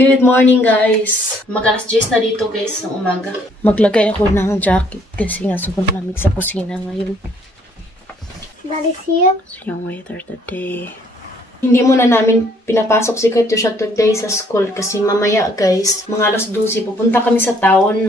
Good morning, guys. Mag-alas 10 na dito, guys, ng umaga. Maglagay ako ng jacket kasi nga sobrang lamig sa kusina ngayon. That is here. So, yung weather today. Hindi muna namin pinapasok si Katyusha today sa school kasi mamaya, guys, mga alas 12, pupunta kami sa town,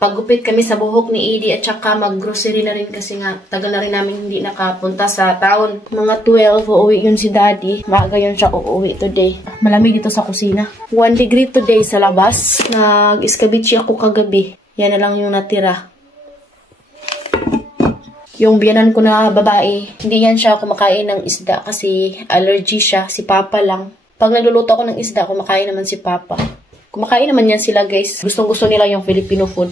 pagupit kami sa buhok ni Edie at saka mag-grocery na rin kasi nga tagal na rin namin hindi nakapunta sa town. Mga 12, uuwi yun si Daddy. Maaga yun siya uuwi today. Malamig dito sa kusina. 1 degree today sa labas. Nag-iskabichi ako kagabi. Yan na lang yung natira. Yung biyanan ko na babae, hindi yan siya kumakain ng isda kasi allergy siya. Si Papa lang. Pag nagluluto ako ng isda, kumakain naman si Papa. Kumakain naman yan sila, guys. Gustong-gusto nila yung Filipino food.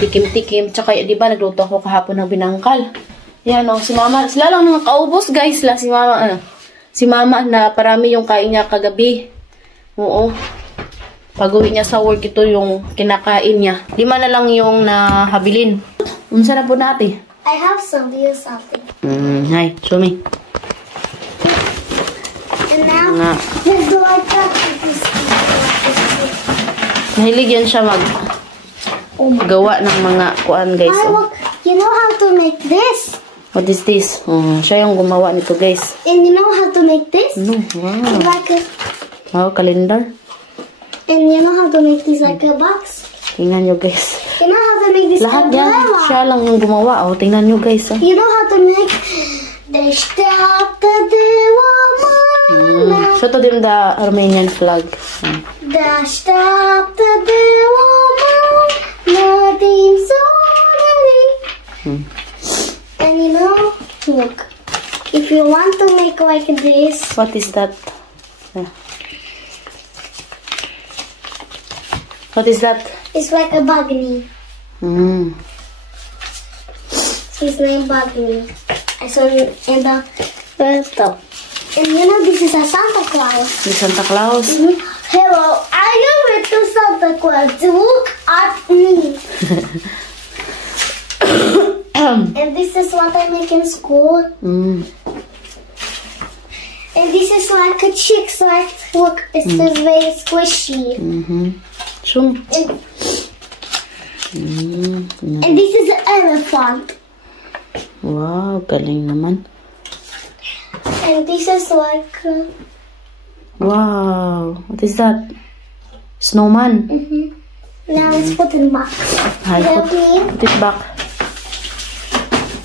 Tikim-tikim. Tsaka, di ba, nagluto ako kahapon ng binangkal. Yan, oh, si Mama. Sila lang mga kaubos, guys. Si Mama, si Mama na parami yung kain niya kagabi. Oo. Pag-uwi niya sa work, ito yung kinakain niya. 5 na lang yung nahabilin. Unsa na po natin? I have something. Hi, show me. And now, let's do like that. Mahilig yan siya gawa ng mga kuan, guys. Look, you know how to make this? What is this? Siya yung gumawa nito, guys. And you know how to make this? No, wow. Like a, Wow, calendar. and you know how to make this like a box? Tingnan nyo, guys. You know how to make this Lahat yan, umbrella? siya lang yung gumawa. Oh, tingnan nyo, guys. You know how to make the stop the woman. So, to din the Armenian flag. The stop the woman. Nothing so And you know, look. If you want to make like this. What is that? What is that? It's like a bunny. His name Bunny. I saw it in the photo. And you know this is a Santa Claus. The Santa Claus? Hello, I am with the Santa Claus. Look at me. And this is what I make in school. And this is like a chick. So look, it's very squishy. And this is an elephant. Wow, galing naman. And this is like... Wow, what is that? Snowman? Now let's put it back. Hi, put it back.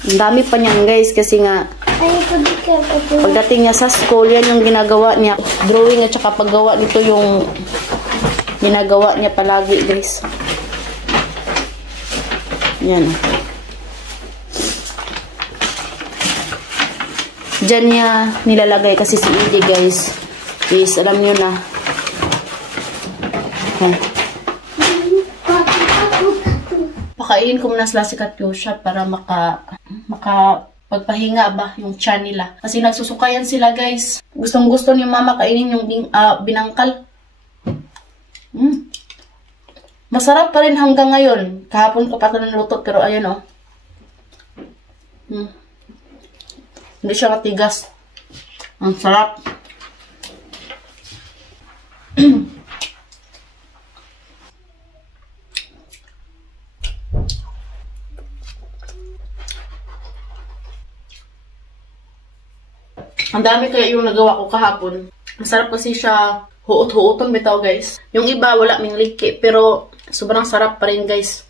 Ang dami pa niyan, guys, kasi nga I need to be careful. pagdating niya sa school, yan yung ginagawa niya. Drawing at saka paggawa nito yung ginagawa niya palagi, guys. Yan. Diyan niya nilalagay kasi si Edie, guys. Is, alam niyo na. Pakainin ko muna sila si Katyusha para pagpahinga ba yung tiyan nila. Kasi nagsusukayan sila, guys. Gustong-gusto ni Mama kainin yung binangkal. Masarap pa rin hanggang ngayon. Kahapon ko pa ito naluto, pero ayan, oh. Hindi siya matigas. Ang sarap. Ang dami kaya yung nagawa ko kahapon. Masarap kasi siya huot-huoton bitaw, guys. Yung iba wala ming liki, pero sobrang sarap pa rin, guys.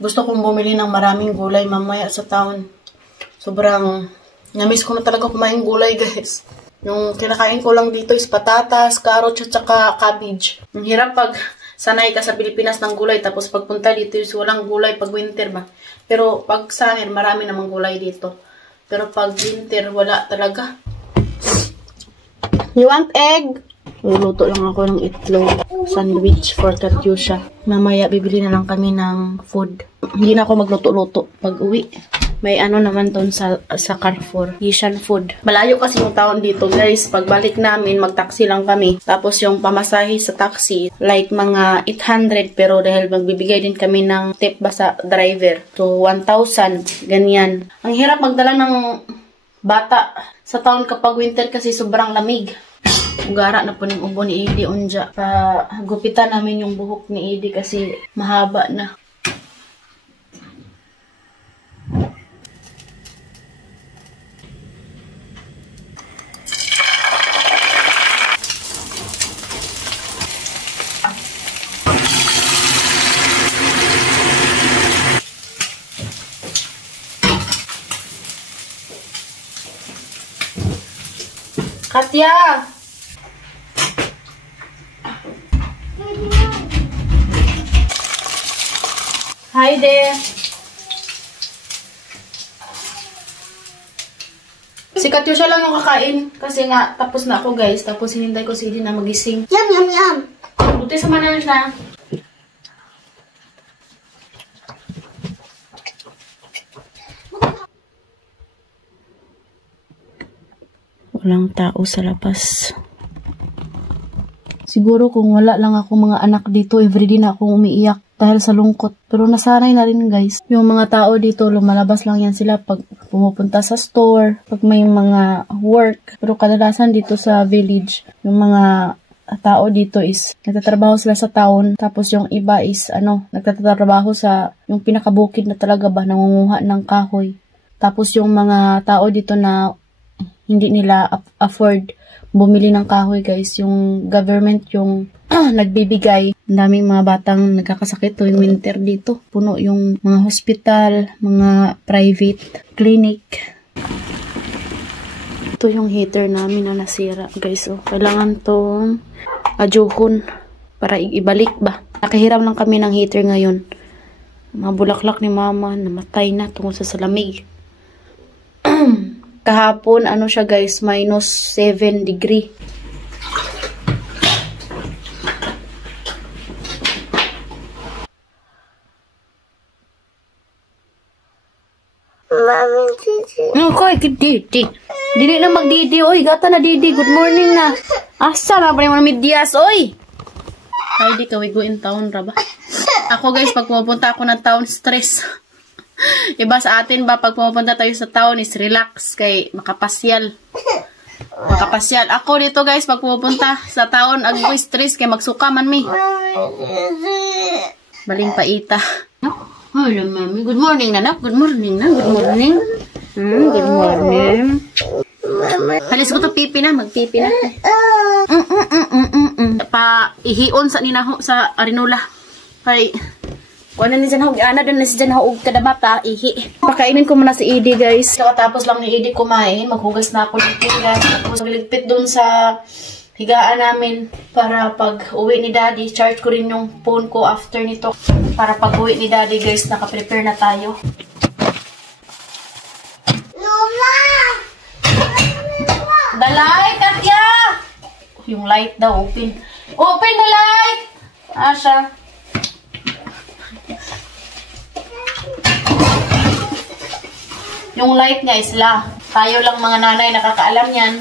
Gusto kong bumili ng maraming gulay mamaya sa town. Sobrang na-miss ko na talaga kumain gulay, guys. Yung kinakain ko lang dito is patatas, carrots, at saka cabbage. Ang hirap pag sanay ka sa Pilipinas ng gulay, tapos pagpunta dito is walang gulay pag winter ba. Pero pag summer, marami namang gulay dito. Pero pag winter, wala talaga. You want egg? Luluto lang ako ng itlog sandwich for Katyusha. Mamaya bibili na lang kami ng food. Hindi na ako magluto-luto pag uwi. May ano naman doon sa Carrefour. Asian food. Malayo kasi yung taon dito, guys. Pagbalik namin, mag-taxi lang kami. Tapos yung pamasahe sa taxi, like mga 800. Pero dahil magbibigay din kami ng tip ba sa driver. So, 1,000. Ganyan. Ang hirap magdala ng bata sa taon kapag winter kasi sobrang lamig. Ugara na po ng ubo ni Edi unja. Gupitan namin yung buhok ni Edi kasi mahaba na. Katya! Hi there! Si Katyusha lang yung kakain. Kasi nga, tapos na ako guys. Tapos hinintay ko si Edi na magising. Yum, yum, yum. Buti sa manan siya. Walang tao sa labas. Siguro kung wala lang ako mga anak dito, everyday na akong umiiyak dahil sa lungkot. Pero nasanay na rin guys. Yung mga tao dito, lumalabas lang yan sila pag pumupunta sa store, pag may mga work. Pero kadalasan dito sa village, yung mga tao dito is nagtatrabaho sila sa town. Tapos yung iba is nagtatrabaho sa yung pinakabukid na talaga ba, nangunguha ng kahoy. Tapos yung mga tao dito na hindi nila afford bumili ng kahoy guys. Yung government yung nagbibigay. Ang daming mga batang nagkakasakit tuwing winter dito. Puno yung mga hospital, mga private clinic. Ito yung heater namin na nasira guys. Kailangan tong ajuhon para ibalik ba. Nakahiram lang kami ng heater ngayon. Mga bulaklak ni mama namatay na tungkol sa salamig. Kahapon, siya guys, -7 degree. Mami, Didi. Koy, Didi. Dili na magdidi, oy. Gata na, Didi. Good morning na. Asa na pa naman midyas, oy. Ay, di kawigo in town, raba. Ako guys, pag pupunta ako ng town, stress. Iba sa atin ba, pag pumunta tayo sa town is relax kay makapasyal. Ako dito guys, pag pupunta sa town, agoy stress kay magsuka man mi. Baling paita. Hello, mami. Good morning, nanak. Good morning na. Good morning. Good morning. Halis ko to pipi na. Magpipi na. Pa-ihion sa ninaho sa arinula. Kay kuha na dyan hawag, ana doon na si dyan hawag kada bata, ihi. Pakainin ko muna si Edi guys. Tapos lang ni Edi kumain, maghugas na ako ng pinggan. Tapos magligpit doon sa higaan namin para pag uwi ni Daddy, charge ko rin yung phone ko after nito. Para pag uwi ni Daddy guys, naka-prepare na tayo. Lola! The light, Katya! Yung light daw, open. Open the light! Asha. Yung light nga isla. Tayo lang mga nanay nakakaalam yan.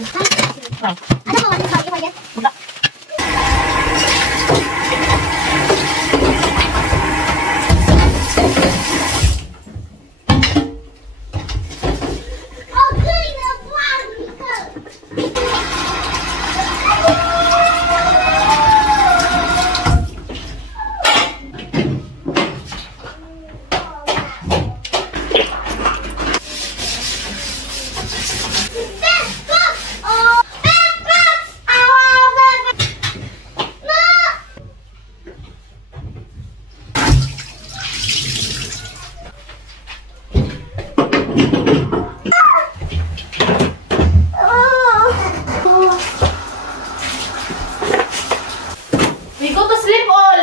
We go to sleep all.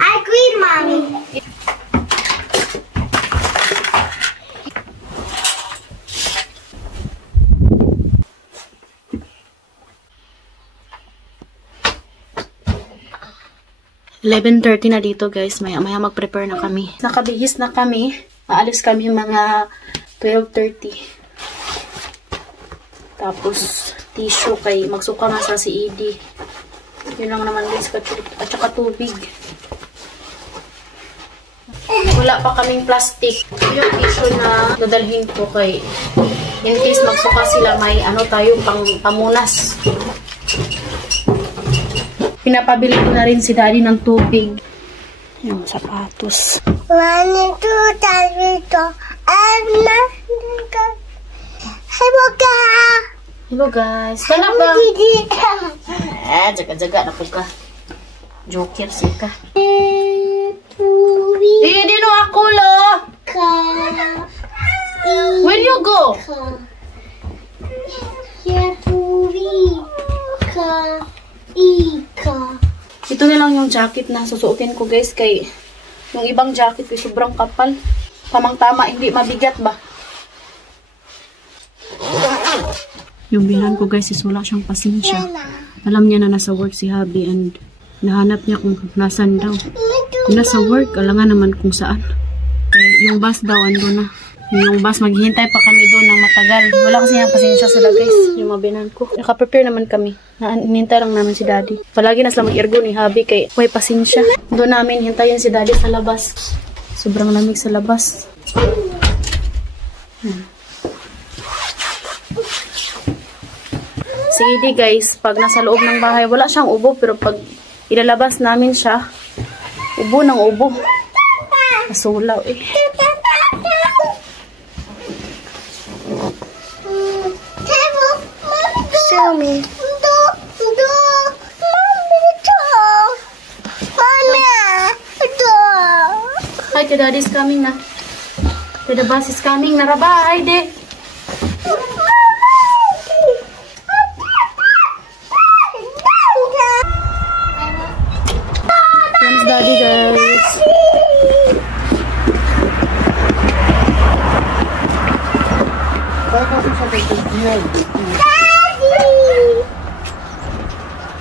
I agree, Mommy. (11:30) na dito guys. Maya-maya mag-prepare na kami. Nakabihis na kami. Aalis kami mga 12:30. Tapos, tissue kay magsuka nga sa si Edie. Yun lang naman guys, at saka tubig. Wala pa kaming plastic. Yung tissue na dadalhin ko kay in case magsuka sila, may ano tayo pang pamunas. Pinapabili ko na rin si Daddy ng tubig. Yung sapatos. 1, 2, 3, 4, Hello guys. Ganap ba? Jaga-jaga na po ka. Joker siya ka. Di no ako lo. Where you go? Ito na lang yung jacket na susuotin ko guys, kay yung ibang jacket ay sobrang kapal. Tamang-tama, hindi mabigat ba? Yung bilan ko guys is wala siyang pasensya. Alam niya na nasa work si Habi and nahanap niya kung nasan daw. Kung nasa work, alangan naman kung saan. Yung bus daw, ando na. Yung bus, maghihintay pa kami doon ng matagal. Wala kasi niyang pasensya sila guys, yung mga binan ko. Naka-prepare naman kami. Hinintay lang namin si Daddy. Palagi na sila mag-ergo ni Habi kay may pasensya. Doon namin hintayin si Daddy sa labas. Sobrang lamig sa labas. Si Edie guys, pag nasa loob ng bahay, wala siyang ubo. Pero pag ilalabas namin siya, ubo ng ubo. Masulaw eh. Show me. Hi, the Daddy's coming na. The bus is coming na. Rabay, de. Thanks, Daddy, guys.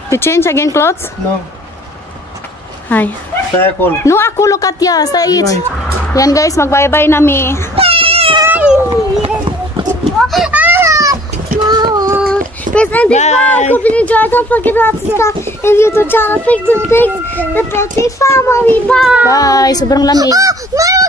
You change again clothes? No. Hi. Saya call. No, ako look at ya. Sa it. Yan guys, mag-bye-bye nami. Present this vlog. Hope you enjoyed. Don't forget to subscribe if you to channel Pigs and Pigs. The Petty Family. Bye. Bye. Sobrang lamig. Mama!